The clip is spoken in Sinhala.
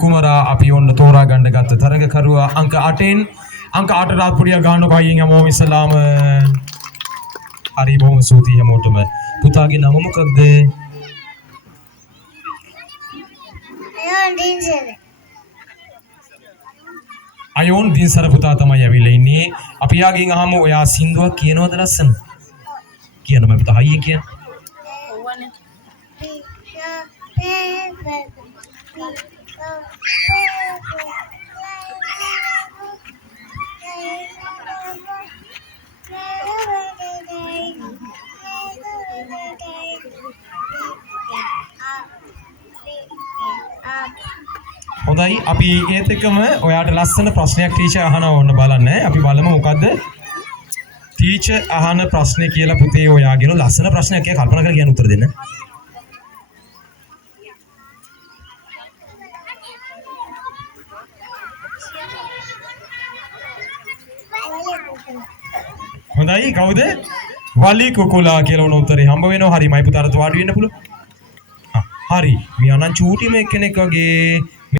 කුමරා අපි ඔන්න තෝරා ගන්න ගත්ත තරගකරුවා අංක 8න් අංක 8 රාත්පුරිය ගන්නකො අයියෙන් හැමෝම ඉස්සලාම හරි බොහොම ස්තුතියි හැමෝටම පුතාගේ නම මොකක්ද අයෝන් දින්සර පුතා තමයි ඇවිල්ලා ඉන්නේ අපි යාගෙන් අහමු ඔයා සින්දුවක් කියනවද ලස්සන කියන්න මම පුතා හයියෙන් කියන්න හොඳයි අපි ඒත් එක්කම ඔයාට ලස්සන ප්‍රශ්නයක් ටීචර් අහනවා ඕන්න බලන්න අපි බලමු මොකද්ද ටීචර් අහන ප්‍රශ්නේ කියලා පුතේ ඔයාගෙන ලස්සන ප්‍රශ්නයක් කියලා කල්පනා කරලා කියන්න උත්තර දෙන්න හොඳයි කවුද වලි කුකුලා කියලා උන උත්තරේ හම්බ වෙනවා හරි මයි පුතාට වාඩි වෙන්න පුළුවන් හරි මේ අනන් චූටිම එක්කෙනෙක් වගේ